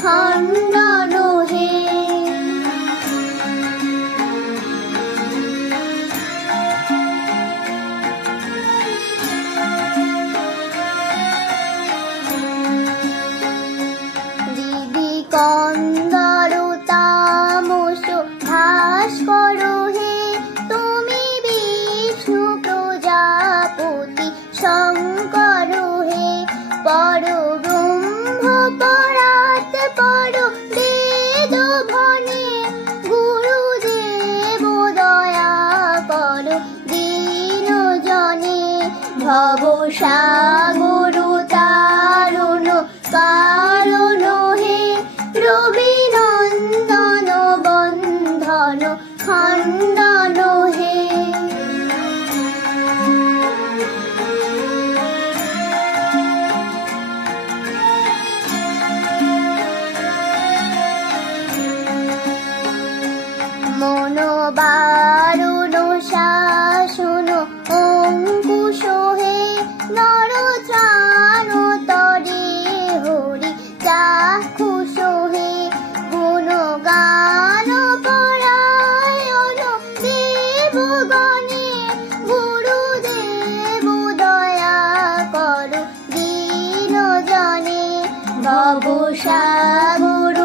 খণ্ডন হে। কন্দর তামস ভাস্কর হে, তুমি বিষ্ণু প্রজাপতি শঙ্কর হে। পর ব্রহ্ম পরাৎ পর বেদ ভনে, গুরুদেব দয়া কর দীন জনে। ভব সাগর তারণ কারণ হে, রবি নন্দন বন্ধন খণ্ডন হে। মন বারণ শাসন অঙ্কুশ হে, নর ত্রাণ তরে হরি চাক্ষুষ হে। গুণ গান পরায়ণ দেবগণে, গুরুদেব দয়া কর দীন জনে। ভব সাগর